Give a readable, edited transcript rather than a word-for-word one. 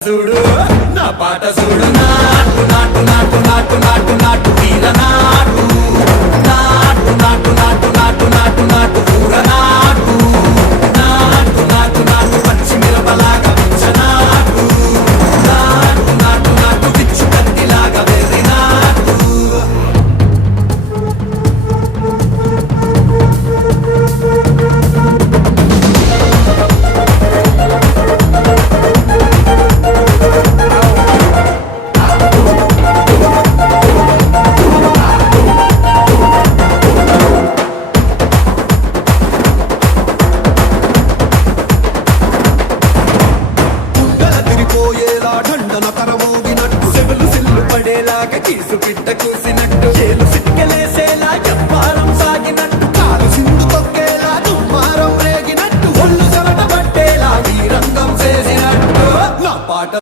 చూడు నా పాట చూడు నాటు నాటు నాటు నాటు నాటు నాటు వీర నాటు నాటు నాటు నాటు నాటు నాటు నాటు పూర నాటు నాటు నాటు నాటు పచ్చి మిరపలాగా పిచ్చ నాటు నాటు నాటు నాటు పిచ్చు కత్తిలాగా వెర్రి నాటు ढंडन करमोगिनट्टु सेवलु सिल्लु पडेलागा कीसु किट्टकु